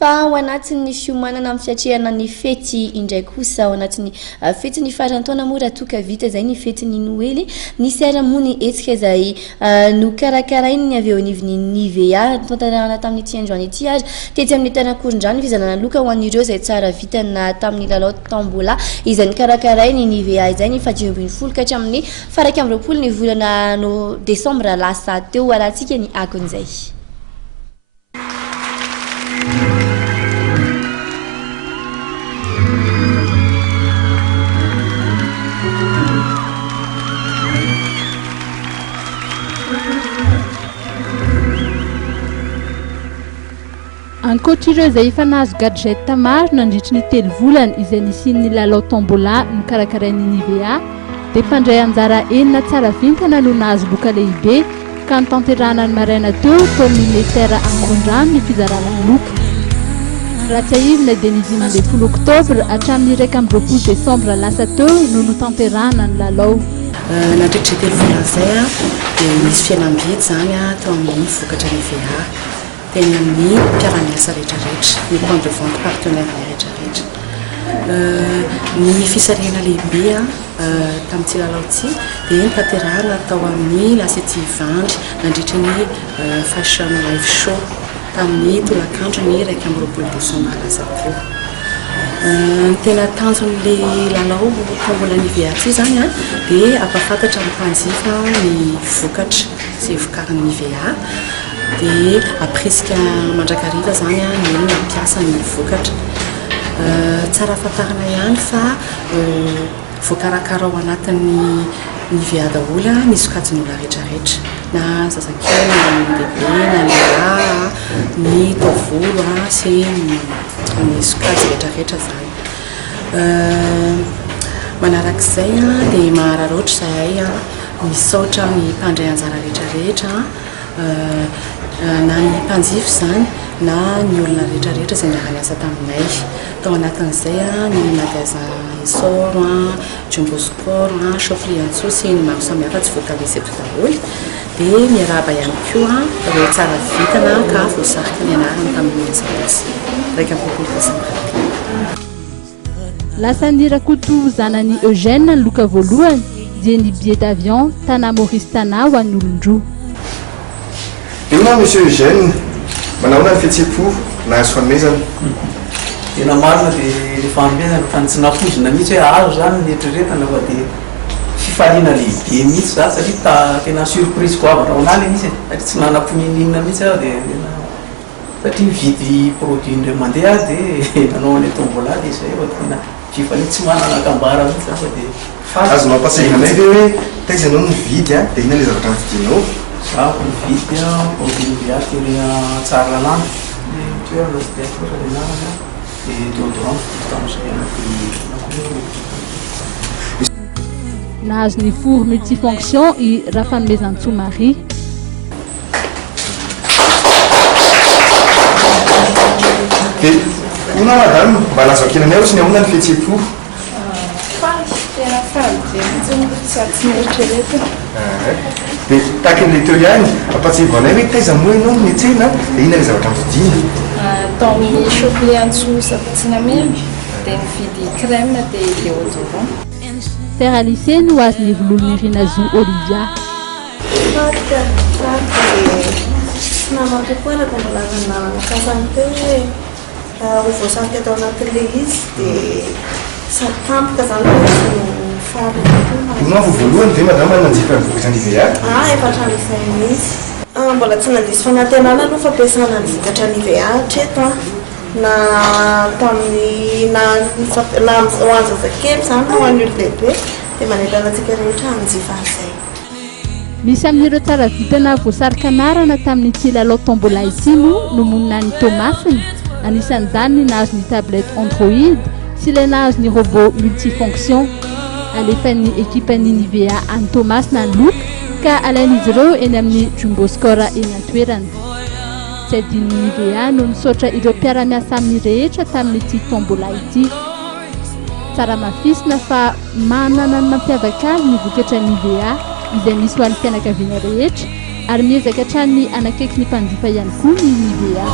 fa ao anatin'ny fiomanana amin'ny fiatrehana ny fety indray kosa ao anatin'ny fety ny farantaona moa raha toka vita zay ny fety ny Noely ny seramony etsika izay nokarakarainy avy eo anivon'ny Nivea tantarahana tamin'ity androany ity ary tety amin'ny tanakorondrano fizanana loka ho an'ireo izay tsara vitana tamin'ny lalao tambola izay nikarakarainy Nivea izay ny fahadimy-ambinifolo ka hatramin'ny faraika amby roapolo ny volana Desambra lasa teo arahantsika ny akon'izay. Ankoatr'ireo izay efa nahazo gadget maro nandritra ny 3 volana izay nisian'ny lalao tombola nikarakarain'ny Nivea dia mpandray anjara enina tsara vintana no nahazo loka lehibe ka nitanterahana ny maraina teo communautaire Angondrano ny fizarana ny loka. Raha tsy aivina dia ny 15 oktobra hatramin'ny 1 Desambra lasa teo no notanterahana ny lalao. Nandritra 3 volana izay dia misy fialam-bidy zany tao amin'ny vokatra Nivea teny amin'ny mpiara-miasa rehetrarehetra ny point de vente partenaire rehetrarehetra. Ny fisarihana lehibe tamin'ity lalao ity dia nitanterahana tao amin'ny lasety Ivandry nandritra ny fashion live show tamin'ny tolakandro ny 1 Desambra lasa teo. Ny tena tanjon'ilay lalao tombola Nivea ity zany dia ampahafantatra amin'ny mpanjifa ny vokatra sy vokarin'ny Nivea dia apresika mandrakariva zany ny olona mampiasa ny vokatra. Tsara afantarana ihany fa voakarakara ao anatin'ny Nivea daholo ny sokajin'olona rehetrarehetra na zazakely na lehibe na lehilahy ny taovolo sy ny sokajy rehetrarehetra zany. Manarak'izay dia mahararoatra zahay misaotra ny mpandray anjara rehetrarehetra na ny mpanjify zany na ny olona rehetrarehetra izay niara-niasa taminay tao anatin'izay ny magasin Isor, Jumbo Sport, Chaufferie Antso sy ny maro samihafa tsy voatabetsy eto daholo dia miarahaba ihany koa ireo tsara vitana ka voasarika ny anarany tamin'ny sabotsy 1 Desambra. Lasa nirakoto zanany Eugène ny loka voalohany dia ny billet d'avion tana Maurice Tana ho an'ny olon-droa. Io monsieur Eugène, manahona ny fihetsem-po nahazo fanomezana. Tena marina dia rehefa hanomezana fa tsy napozina mihitsy hoe azo zany ny eritreretana fa dia fifaliana lehibe mihitsy za satria tena surprise goavana ao analy mihitsy satria tsy nanamponinina mihitsy aho dia satria mividy produit-ndreo mandeha dia nanao any tombola dia izay fa tena fifaliana tsy manana akambara mihitsy fa dia azo mampasahina anay ve hoe taiza anao nividy dia ina ilay zavatra nividinao? Za nividy produit Nivea teny tsara lalàna dia toerana tsy dia kosa dia narana dia deodorant tamin'izay Nahazo ny four multifonction i Rafanomezantsoa Marie. Dia ina madame mba lazo ankenanay ohatsy ny ahoana ny fihetsem-po? Tena faly be mihitsy tsy mieritreretina. Dia tahaka an'ilay teo ihany ampatsahivao anay hoe taiza moa ianao niantsena dia ina ilay zavatra nividiana? Tao amin'ny Chaufferie Antso Sabotsynamena dia nividy crème dia deodorant. Terra lycée no azo ny volon'ny Rinazo Olivia. Tsy namako koa raha mbola nanana kasany teo hoe raha voasarika tao anatin'ilay izy dia tampoka zany no farany. Ina vao voalohany ve madame nanjifa ny vokatra Nivea? Efa hatramin'izay mihitsy. Mbola tsy nandiso fanantenana aloha fampiasana ny vokatra Nivea hatreto na tamin'ny na ho an'ny zazakely zany na ho an'ny olon-dehibe dia manentana antsika rehetra hanjifa an'izay. Misy amin'ireo tsara vitana voasarika anarana tamin'ity lalao tombola ity no monina ny Thomasiny, anisan'izany ny nahazo ny tablette Android sy ilay nahazo ny robot multifonction. Alefan'ny ekipan'ny Nivea any Thomasina ny loka ka alain'izy ireo eny amin'ny Jumbo Sport eny an-toerana. Tsy adin'ny Nivea no nisaotra ireo mpiara-miasa amin'ny rehetra tamin'ity tombola ity. Tsara mafisina fa manana ny mampiavaka azy ny vokatra Nivea izay misy ho an'ny fianakaviana rehetra ary miezaka hatrany anakaiky ny mpanjifa ihany koa ny Nivea.